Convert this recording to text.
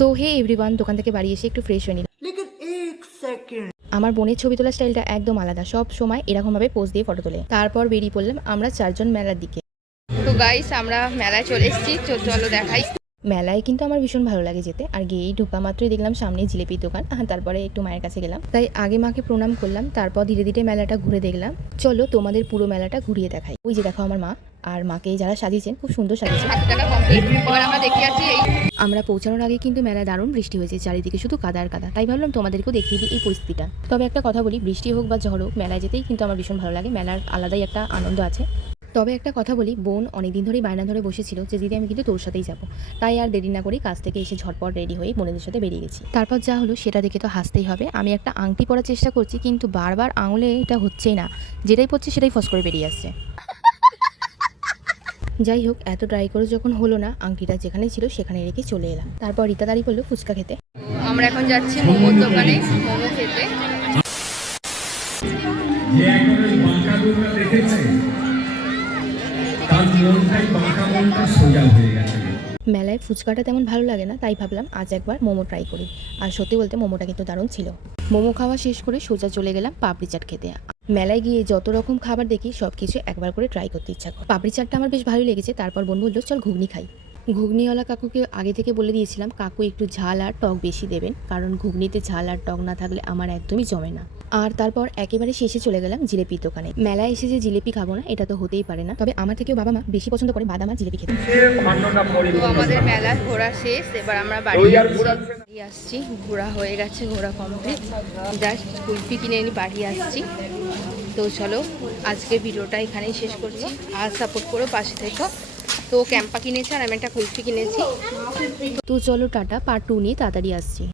So hey everyone, দোকান থেকে বাড়ি এসে একটু ফ্রেশ হয়ে নিলাম। আমার বোনের ছবি তোলার স্টাইলটা একদম আলাদা, সব সময় এরকমভাবে পোজ দিয়ে ফটো তোলে। তারপর বেরিয়ে পড়লাম আমরা চারজন মেলার দিকে। তো গাইস, আমরা মেলায় চলে এসেছি, চলো দেখাই। মেলায় কিন্তু আমার ভীষণ ভালো লাগে যেতে। আর গিয়েই ঢোকা মাত্রই দেখলাম সামনে জিলিপির দোকান। তারপরে একটু মায়ের কাছে গেলাম, তাই আগে মাকে প্রণাম করলাম, তারপর ধীরে ধীরে মেলাটা ঘুরে দেখলাম। চলো তোমাদের পুরো মেলাটা ঘুরিয়ে দেখাই। ওই যে দেখো আমার মা, আর মাকে যারা সাজিয়েছেন খুব সুন্দর সাজিয়েছেন। এবার আমরা দেখে আছি। আমরা পৌঁছানোর আগে কিন্তু মেলায় দারুণ বৃষ্টি হয়েছে, চারিদিকে শুধু কাদা আর কাদা। তাই ভাবলাম তোমাদেরকেও দেখিয়ে দিই এই পরিস্থিতিটা। তবে একটা কথা বলি, বৃষ্টি হোক বা ঝড় হোক, মেলায় যেতেই কিন্তু আমার ভীষণ ভালো লাগে। মেলার আলাদাই একটা আনন্দ আছে। তবে একটা কথা বলি, বোন অনেকদিন ধরেই বায়না ধরে বসেছিল যে দিদি আমি কিন্তু তোর সাথেই যাবো। তাই আর দেরি না করেই কাজ থেকে এসে ঝটপট রেডি হয়ে বোনেদের সাথে বেরিয়ে গেছি। তারপর যা হলো সেটা দেখে তো হাসতেই হবে। আমি একটা আংটি পরার চেষ্টা করছি, কিন্তু বারবার আঙুলে এটা হচ্ছেই না, যেটাই পড়ছে সেটাই ফস করে বেরিয়ে আসছে। যাই হোক, এত ট্রাই করে যখন হলো না, আংটিটা যেখানে ছিল সেখানে রেখে চলে এলাম। তারপর রীতা দাঁড়িয়ে পড়লো ফুচকা খেতে। আমরা এখন যাচ্ছি মোমোর দোকানে মোমো খেতে। মেলায় ফুচকাটা তেমন ভালো লাগে না, তাই ভাবলাম আজ একবার মোমো ট্রাই করি। আর সত্যি বলতে মোমোটা কিন্তু দারুণ ছিল। মোমো খাওয়া শেষ করে সোজা চলে গেলাম পাপড়ি চাট খেতে। মেলায় গিয়ে যত রকম খাবার দেখি সব কিছু একবার করে ট্রাই করতে ইচ্ছা করে। পাপড়ি চাটটা আমার বেশ ভালোই লেগেছে। তারপর বোন বললো চল ঘুগনি খাই। ঘুগনিওয়ালা কাকুকে আগে থেকে বলে দিয়েছিলাম কাকু একটু ঝাল আর টক বেশি দেবেন, কারণ ঘুগনিতে ঝাল আর টক না থাকলে আমার একদমই জমে না। আর তারপর একেবারে শেষে চলে গেলাম জিলিপির দোকানে। মেলায় এসে যে জিলিপি খাবো না, এটা তো হতেই পারে না। তবে আমার থেকেও বাবা মা বেশি পছন্দ করে বাদাম আর জিলিপি খেতে। তো আমাদের মেলা ঘোরা শেষ, এবার আমরা বাড়ি আসছি। ঘোরা হয়ে গেছে, ঘোরা কমপ্লিট। জাস্ট কুলফি কিনে নিয়ে বাড়ি আসছি। তো চলো আজকে ভিডিওটা এখানেই শেষ করছি। আর সাপোর্ট করো, পাশে থেকো। তো ক্যাম্পা কিনেছে আর আমি একটা কুলফি কিনেছি। তো চলো টাটা, পার্ট 2 নিয়ে তাড়াতাড়ি আসছি।